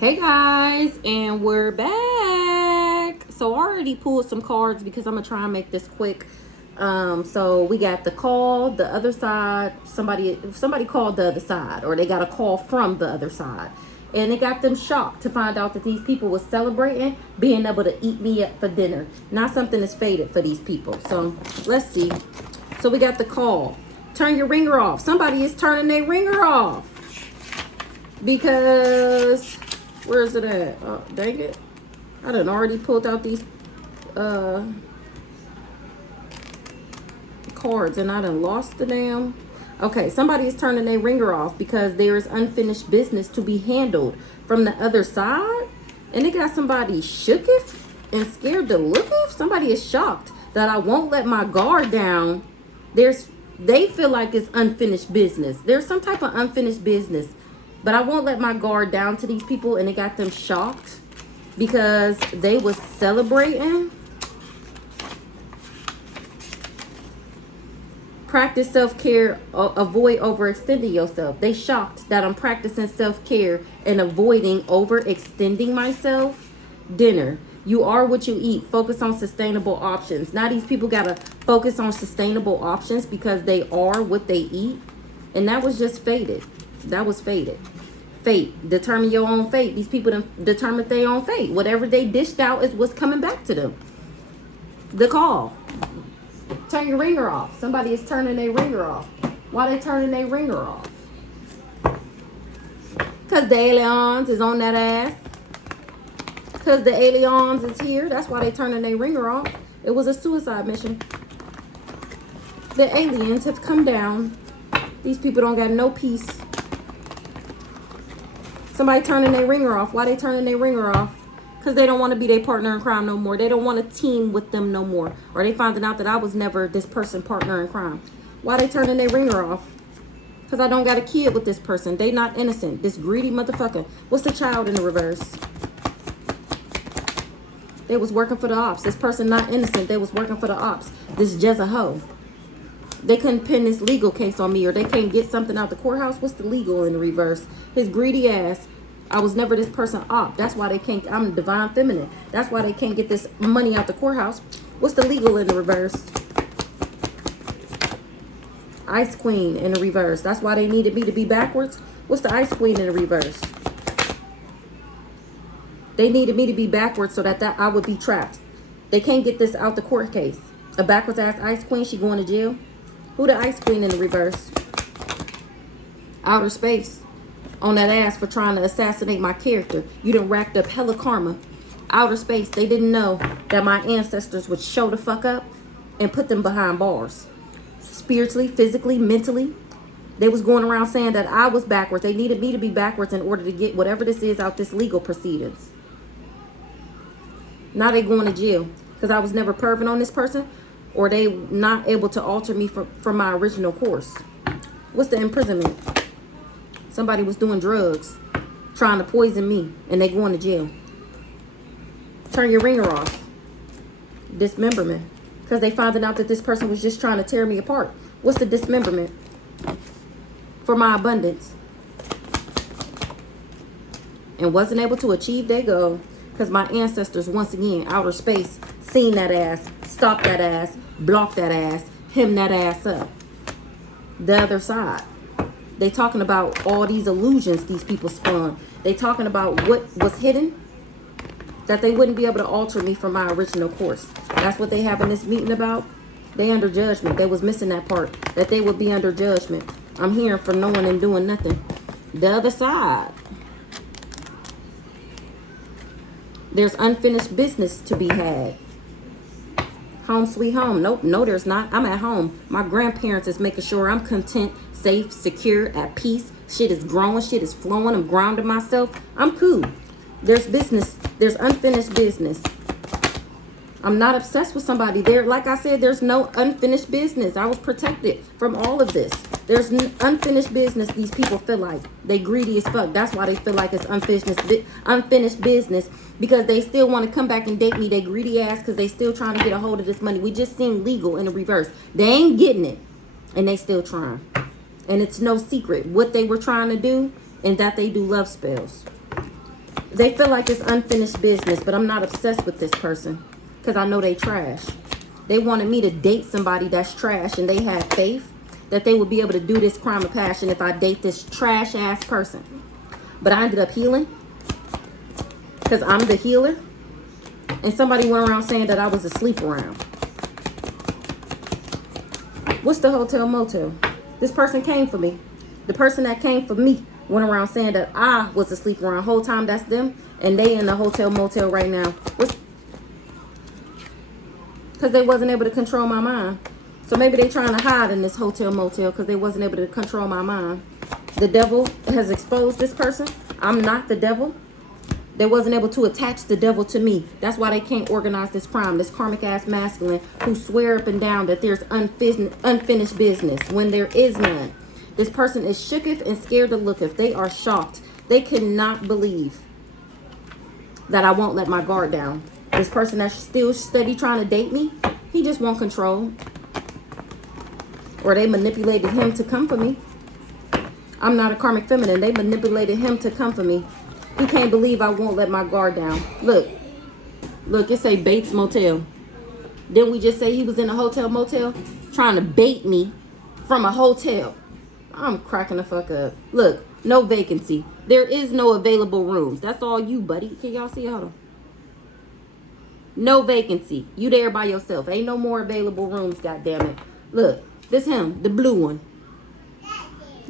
Hey guys, and we're back. So I already pulled some cards because I'm gonna try and make this quick. So we got the call, the other side. Somebody called the other side, or they got a call from the other side, and it got them shocked to find out that these people was celebrating being able to eat me up for dinner. Not something that's faded for these people. So let's see. So we got the call. Turn your ringer off. Somebody is turning their ringer off because. Where is it at? Oh, dang it. I done already pulled out these cards and I done lost the damn. Okay, somebody is turning their ringer off because there is unfinished business to be handled from the other side. And they got somebody shooketh and scared to looketh. Somebody is shocked that I won't let my guard down. They feel like it's unfinished business. There's some type of unfinished business. But I won't let my guard down to these people, and it got them shocked because they was celebrating. Practice self-care, avoid overextending yourself. They shocked that I'm practicing self-care and avoiding overextending myself. Dinner. You are what you eat. Focus on sustainable options. Now these people got to focus on sustainable options because they are what they eat. And that was just faded. That was faded. Fate. Determine your own fate. These people determine their own fate. Whatever they dished out is what's coming back to them. The call. Turn your ringer off. Somebody is turning their ringer off. Why they turning their ringer off? Because the aliens is on that ass. Because the aliens is here. That's why they turning their ringer off. It was a suicide mission. The aliens have come down. These people don't got no peace. Somebody turning their ringer off. Why they turning their ringer off? Because they don't want to be their partner in crime no more. They don't want to team with them no more. Or they finding out that I was never this person partner in crime. Why they turning their ringer off? Because I don't got a kid with this person. They not innocent. This greedy motherfucker. What's the child in the reverse? They was working for the ops. This person not innocent. They was working for the ops. This just a hoe. They couldn't pin this legal case on me, or they can't get something out the courthouse. What's the legal in the reverse? His greedy ass. I was never this person op. That's why they can't. I'm divine feminine. That's why they can't get this money out the courthouse. What's the legal in the reverse? Ice queen in the reverse. That's why they needed me to be backwards. What's the ice queen in the reverse? They needed me to be backwards so that I would be trapped. They can't get this out the court case. A backwards ass ice queen. She going to jail. Who the ice queen in the reverse? Outer space. On that ass for trying to assassinate my character. You done racked up hella karma. Outer space. They didn't know that my ancestors would show the fuck up and put them behind bars. Spiritually, physically, mentally. They was going around saying that I was backwards. They needed me to be backwards in order to get whatever this is out this legal proceedings. Now they going to jail. Because I was never perving on this person. Or they not able to alter me from my original course. What's the imprisonment? Somebody was doing drugs, trying to poison me, and they going to jail. Turn your ringer off. Dismemberment. Because they found out that this person was just trying to tear me apart. What's the dismemberment? For my abundance. And wasn't able to achieve their goal. Because my ancestors, once again, outer space, seen that ass, stopped that ass, blocked that ass, hemmed that ass up. The other side. They talking about all these illusions these people spun. They talking about what was hidden. That they wouldn't be able to alter me from my original course. That's what they have in this meeting about. They under judgment. They was missing that part. That they would be under judgment. I'm hearing from knowing and doing nothing. The other side. There's unfinished business to be had. Home sweet home. Nope, no there's not. I'm at home. My grandparents is making sure I'm content, safe, secure, at peace. Shit is growing. Shit is flowing. I'm grounding myself. I'm cool. There's business. There's unfinished business. I'm not obsessed with somebody. There, like I said, there's no unfinished business. I was protected from all of this. There's unfinished business. These people feel like they greedy as fuck. That's why they feel like it's unfinished business, because they still want to come back and date me. They greedy ass because they still trying to get a hold of this money. We just seen legal in the reverse. They ain't getting it, and they still trying. And it's no secret what they were trying to do, and that they do love spells. They feel like it's unfinished business, but I'm not obsessed with this person because I know they trash. They wanted me to date somebody that's trash, and they had faith that they would be able to do this crime of passion if I date this trash ass person. But I ended up healing because I'm the healer, and somebody went around saying that I was a sleep around. What's the hotel motel? This person came for me. The person that came for me went around saying that I was asleep around. Whole time that's them, and they in the hotel motel right now. Because they wasn't able to control my mind. So maybe they trying to hide in this hotel motel because they wasn't able to control my mind. The devil has exposed this person. I'm not the devil. They wasn't able to attach the devil to me. That's why they can't organize this crime. This karmic ass masculine who swear up and down that there's unfinished business when there is none. This person is shooketh and scared to looketh. They are shocked. They cannot believe that I won't let my guard down. This person that's still steady trying to date me, he just won't control. Or they manipulated him to come for me. I'm not a karmic feminine. They manipulated him to come for me. He can't believe I won't let my guard down. Look, it say Bates Motel. Didn't we just say he was in a hotel motel trying to bait me from a hotel? I'm cracking the fuck up. Look, no vacancy. There is no available rooms. That's all you, buddy. Can y'all see? Hold on. No vacancy. You there by yourself. Ain't no more available rooms, goddammit. Look, this him, the blue one.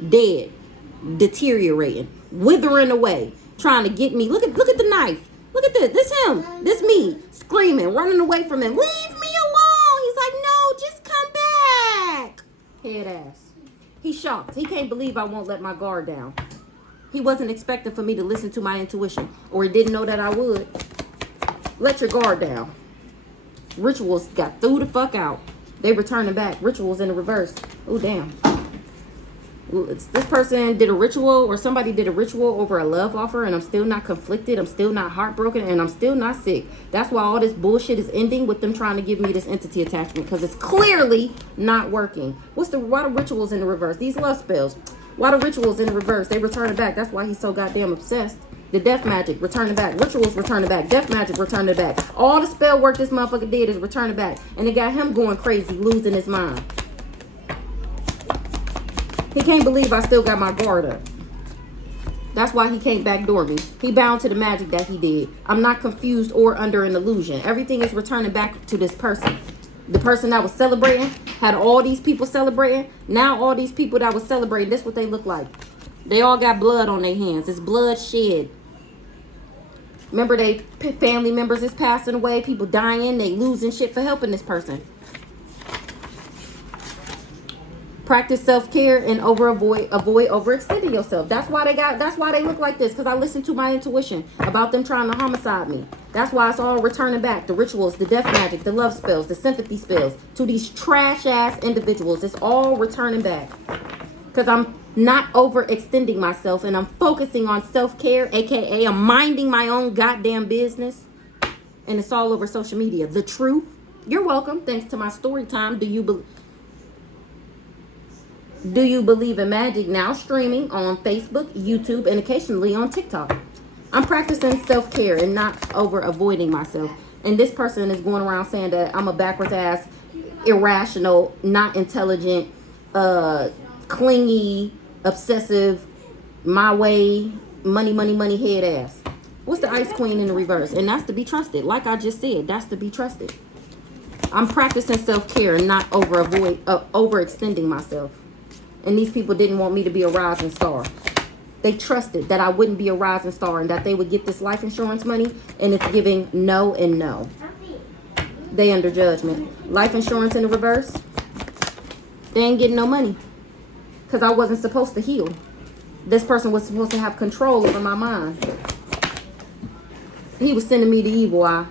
Dead. Deteriorating. Withering away. Trying to get me. Look at the knife. Look at this. This him. This me. Screaming. Running away from him. Leave me alone. He's like, no, just come back. Head ass. He's shocked. He can't believe I won't let my guard down. He wasn't expecting for me to listen to my intuition. Or he didn't know that I would. Let your guard down. Rituals got threw the fuck out. They returning back. Rituals in the reverse. Oh, damn. This person did a ritual, or somebody did a ritual over a love offer, and I'm still not conflicted. I'm still not heartbroken, and I'm still not sick. That's why all this bullshit is ending with them trying to give me this entity attachment, because it's clearly not working. Why the rituals in the reverse? These love spells. Why the rituals in the reverse? They returning back. That's why he's so goddamn obsessed. The death magic, returning back. Rituals, returning back. Death magic, returning back. All the spell work this motherfucker did is returning back. And it got him going crazy, losing his mind. He can't believe I still got my guard up. That's why he can't backdoor me. He bound to the magic that he did. I'm not confused or under an illusion. Everything is returning back to this person. The person that was celebrating, had all these people celebrating. Now all these people that was celebrating, this is what they look like. They all got blood on their hands. It's blood shed. Remember, they family members is passing away. People dying. They losing shit for helping this person. Practice self-care and avoid overextending yourself. That's why they look like this, because I listened to my intuition about them trying to homicide me. That's why it's all returning back. The rituals, the death magic, the love spells, the sympathy spells to these trash ass individuals. It's all returning back. Because I'm not overextending myself, and I'm focusing on self-care, aka I'm minding my own goddamn business. And it's all over social media. The truth. You're welcome. Thanks to my story time. Do you believe in magic? Now streaming on Facebook, YouTube, and occasionally on TikTok. I'm practicing self-care and not avoiding myself. And this person is going around saying that I'm a backwards ass, irrational, not intelligent, clingy, obsessive, my way, money head ass. What's the ice queen in the reverse? And that's to be trusted. Like I just said, that's to be trusted. I'm practicing self-care and not overextending myself. And these people didn't want me to be a rising star. They trusted that I wouldn't be a rising star and that they would get this life insurance money, and it's giving no and no. They under judgment. Life insurance in the reverse. They ain't getting no money because I wasn't supposed to heal. This person was supposed to have control over my mind. He was sending me the evil eye.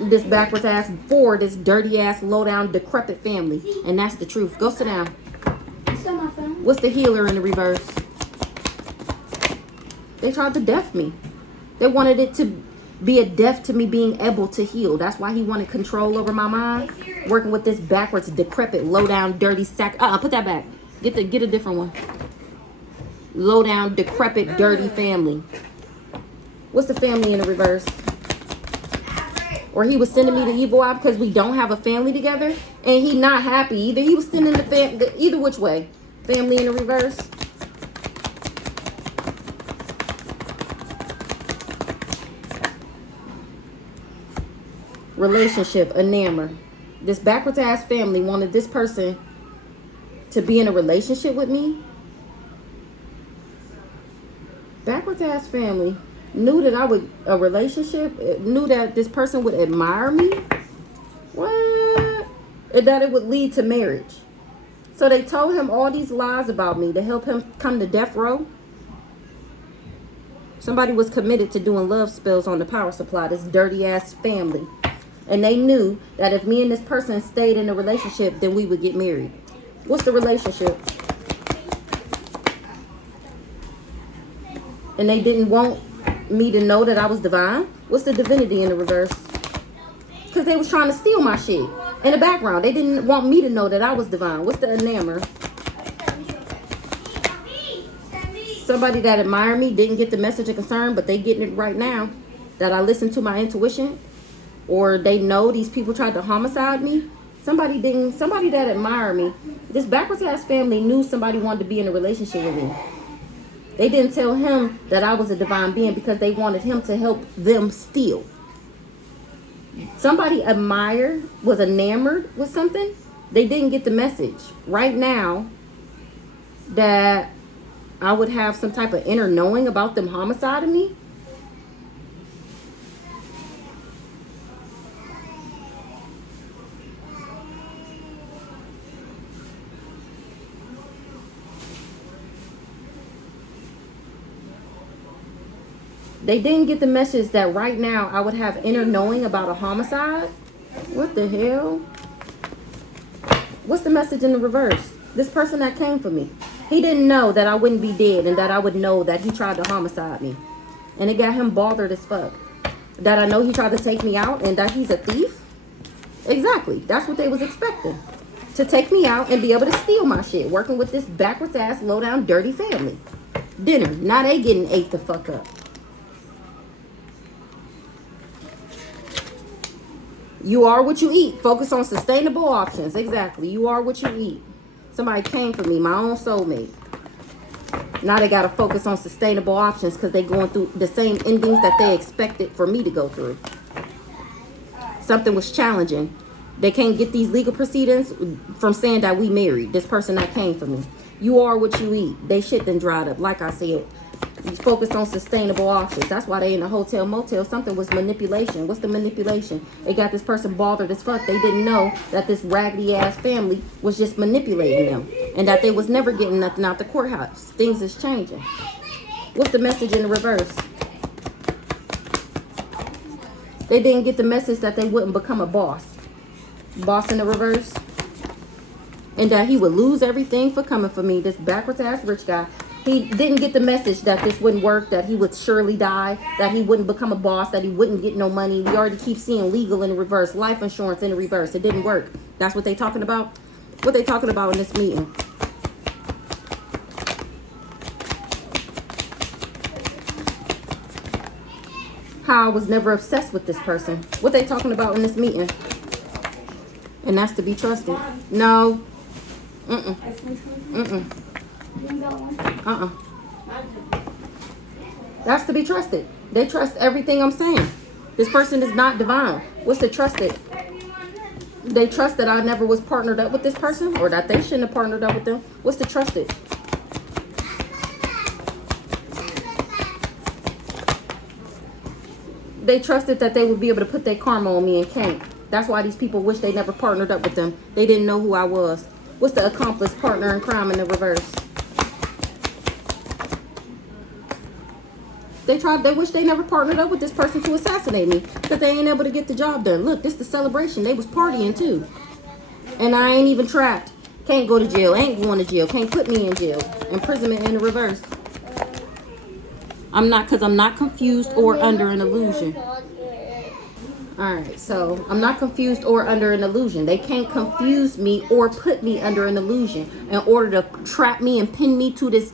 This backwards ass for this dirty ass, low down, decrepit family. And that's the truth. Go sit down. What's the healer in the reverse? They tried to death me. They wanted it to be a death to me being able to heal. That's why he wanted control over my mind. Working with this backwards, decrepit, low down, dirty sack. Put that back. Get a different one. Low down, decrepit, dirty family. What's the family in the reverse? Or he was sending me the evil eye because we don't have a family together, and he not happy either. He was sending the family either which way. Family in the reverse. Relationship, enamor. This backwards ass family wanted this person to be in a relationship with me. Backwards ass family knew that I would a relationship, knew that this person would admire me. What? And that it would lead to marriage. So they told him all these lies about me to help him come to death row. Somebody was committed to doing love spells on the power supply, this dirty ass family. And they knew that if me and this person stayed in a relationship, then we would get married. What's the relationship? And they didn't want me to know that I was divine. What's the divinity in the reverse? Because they was trying to steal my shit. In the background, they didn't want me to know that I was divine. What's the enamor? Somebody that admired me didn't get the message of concern, but they getting it right now. That I listened to my intuition. Or they know these people tried to homicide me. Somebody that admired me. This backwards ass family knew somebody wanted to be in a relationship with me. They didn't tell him that I was a divine being because they wanted him to help them steal. Somebody was enamored with something. They didn't get the message right now that I would have some type of inner knowing about them homiciding me. They didn't get the message that right now I would have inner knowing about a homicide. What the hell? What's the message in the reverse? This person that came for me. He didn't know that I wouldn't be dead and that I would know that he tried to homicide me. And it got him bothered as fuck. That I know he tried to take me out and that he's a thief. Exactly. That's what they was expecting. To take me out and be able to steal my shit. Working with this backwards ass, low down, dirty family. Dinner. Now they getting ate the fuck up. You are what you eat. Focus on sustainable options. Exactly. You are what you eat. Somebody came for me, my own soulmate. Now they got to focus on sustainable options because they going through the same endings that they expected for me to go through. Something was challenging. They can't get these legal proceedings from saying that we married. This person that came for me. You are what you eat. They shit done dried up. Like I said, you focused on sustainable options. That's why they in a hotel motel. Something was manipulation. What's the manipulation? They got this person bothered as fuck. They didn't know that this raggedy ass family was just manipulating them. And that they was never getting nothing out the courthouse. Things is changing. What's the message in the reverse? They didn't get the message that they wouldn't become a boss. Boss in the reverse. And that he would lose everything for coming for me. This backwards ass rich guy. He didn't get the message that this wouldn't work, that he would surely die, that he wouldn't become a boss, that he wouldn't get no money. We already keep seeing legal in the reverse, life insurance in the reverse. It didn't work. That's what they talking about? What they talking about in this meeting? How I was never obsessed with this person. What they talking about in this meeting? And that's to be trusted. No. That's to be trusted. They trust everything I'm saying. This person is not divine. What's the trusted? They trust that I never was partnered up with this person, or that they shouldn't have partnered up with them. What's the trusted? They trusted that they would be able to put their karma on me and can't. That's why these people wish they never partnered up with them. They didn't know who I was. What's the accomplice partner in crime in the reverse? They wish they never partnered up with this person to assassinate me because they ain't able to get the job done. Look, this is the celebration. They was partying too. And I ain't even trapped. Can't go to jail. Ain't going to jail. Can't put me in jail. Imprisonment in the reverse. I'm not confused or under an illusion. Alright, so I'm not confused or under an illusion. They can't confuse me or put me under an illusion in order to trap me and pin me to this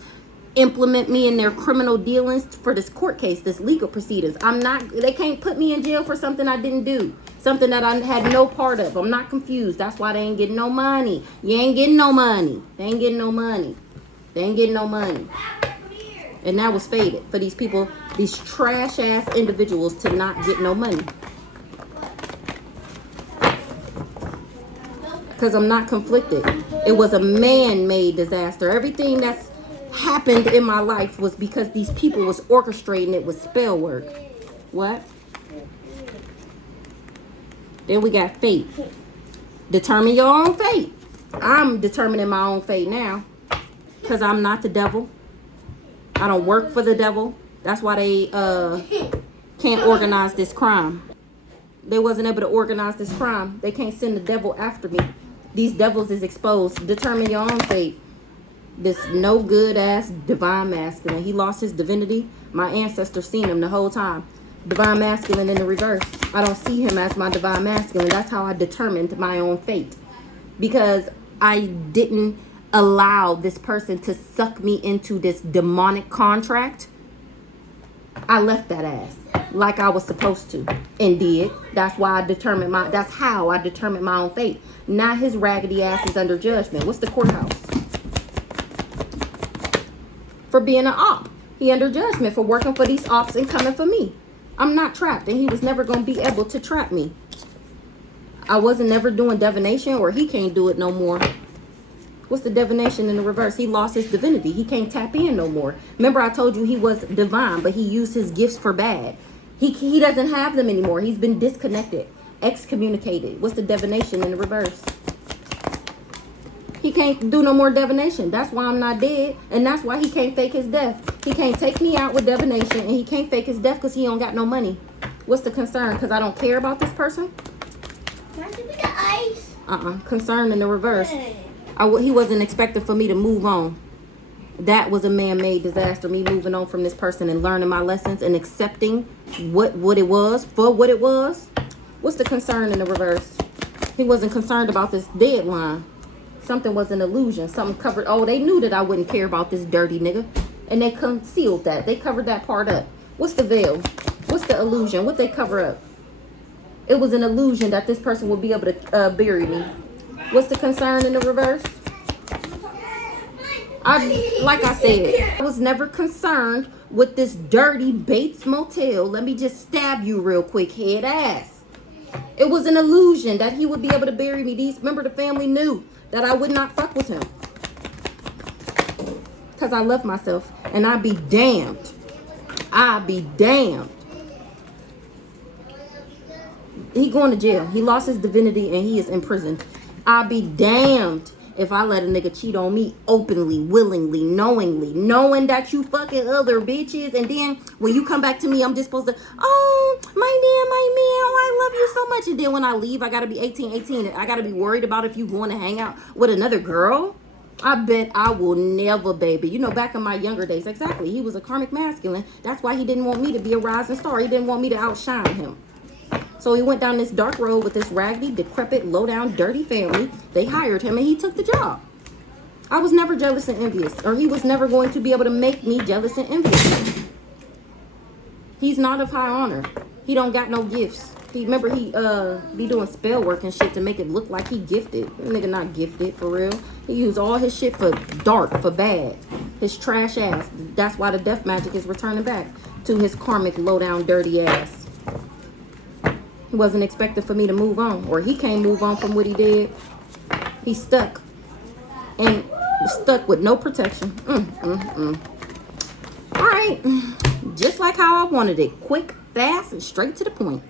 implement me in their criminal dealings for this court case, this legal proceedings. They can't put me in jail for something I didn't do. Something that I had no part of. I'm not confused. That's why they ain't getting no money. You ain't getting no money. They ain't getting no money. They ain't getting no money. And that was fated for these people, these trash ass individuals to not get no money. Because I'm not conflicted. It was a man-made disaster. Everything that's happened in my life was because these people was orchestrating it with spell work. What? Then we got fate. Determine your own fate. I'm determining my own fate now. Because I'm not the devil. I don't work for the devil. That's why they can't organize this crime. They wasn't able to organize this crime. They can't send the devil after me. These devils is exposed. Determine your own fate. This no good ass divine masculine. He lost his divinity. My ancestors seen him the whole time. Divine masculine in the reverse. I don't see him as my divine masculine. That's how I determined my own fate. Because I didn't allow this person to suck me into this demonic contract. I left that ass like I was supposed to and did. That's why I determined that's how I determined my own fate. Now his raggedy ass is under judgment. What's the courthouse? For being an op. He under judgment for working for these ops and coming for me. I'm not trapped, and he was never going to be able to trap me. I wasn't never doing divination, or he can't do it no more. What's the divination in the reverse? He lost his divinity. He can't tap in no more. Remember I told you he was divine, but he used his gifts for bad. He doesn't have them anymore. He's been disconnected, excommunicated. What's the divination in the reverse? He can't do no more divination. That's why I'm not dead. And that's why he can't fake his death. He can't take me out with divination. And he can't fake his death because he don't got no money. What's the concern? Because I don't care about this person? Can I give me the ice? Concern in the reverse. He wasn't expecting for me to move on. That was a man-made disaster. Me moving on from this person and learning my lessons and accepting what it was for what it was. What's the concern in the reverse? He wasn't concerned about this deadline. Something was an illusion. Something covered. Oh, they knew that I wouldn't care about this dirty nigga. And they concealed that. They covered that part up. What's the veil? What's the illusion? What they cover up? It was an illusion that this person would be able to bury me. What's the concern in the reverse? Like I said, I was never concerned with this dirty Bates Motel. Let me just stab you real quick, head ass. It was an illusion that he would be able to bury me. Remember, the family knew that I would not fuck with him. Because I love myself. And I'd be damned. I'd be damned. He going to jail. He lost his divinity and he is imprisoned. I'd be damned if I let a nigga cheat on me openly, willingly, knowingly, knowing that you fucking other bitches. And then when you come back to me, I'm just supposed to, oh, my man, oh, I love you so much. And then when I leave, I got to be 18. I got to be worried about if you going to hang out with another girl. I bet I will never, baby. You know, back in my younger days, exactly. He was a karmic masculine. That's why he didn't want me to be a rising star. He didn't want me to outshine him. So he went down this dark road with this raggedy, decrepit, low-down, dirty family. They hired him and he took the job. I was never jealous and envious. Or he was never going to be able to make me jealous and envious. He's not of high honor. He don't got no gifts. Remember he be doing spell work and shit to make it look like he gifted. That nigga not gifted, for real. He used all his shit for dark, for bad. His trash ass. That's why the death magic is returning back to his karmic, low-down, dirty ass. He wasn't expecting for me to move on, or he can't move on from what he did. He's stuck, and stuck with no protection. All right, just like how I wanted it, quick, fast, and straight to the point.